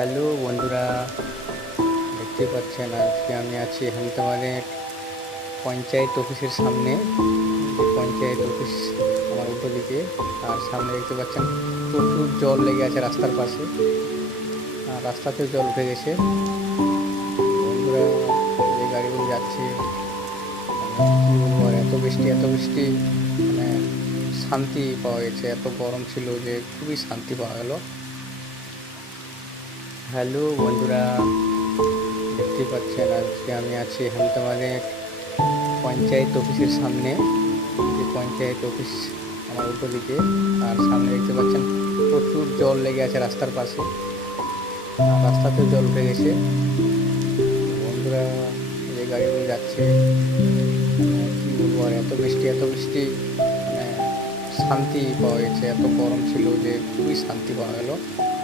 Hello বন্ধুরা, দেখতে পাচ্ছেন আজকে আমি আছি হেমতাবাদের পঞ্চায়েত অফিসের সামনে। যে পঞ্চায়েত অফিস আমার উল্টো দিকে, আর সামনে দেখতে পাচ্ছেন প্রচুর জল লেগে আছে রাস্তার পাশে, আর রাস্তাতেও জল উঠে গেছে। বন্ধুরা, যে গাড়িগুলো যাচ্ছে, কী বলবো আর, এত বৃষ্টি মানে শান্তি পাওয়া গেছে। এত গরম ছিল যে খুবই শান্তি পাওয়া গেল। হ্যালো বন্ধুরা, দেখতে পাচ্ছেন আজকে আমি আছি হেমতাবাদের পঞ্চায়েত অফিসের সামনে। যে পঞ্চায়েত অফিস আমার উল্টো দিকে, আর সামনে দেখতে পাচ্ছেন প্রচুর জল লেগে আছে রাস্তার পাশে, আর রাস্তাতেও জল উঠে গেছে। বন্ধুরা, যে গাড়িগুলো যাচ্ছে, কী বলবো আর, এত বৃষ্টি মানে শান্তি পাওয়া গেছে। এত গরম ছিল যে খুবই শান্তি পাওয়া গেল।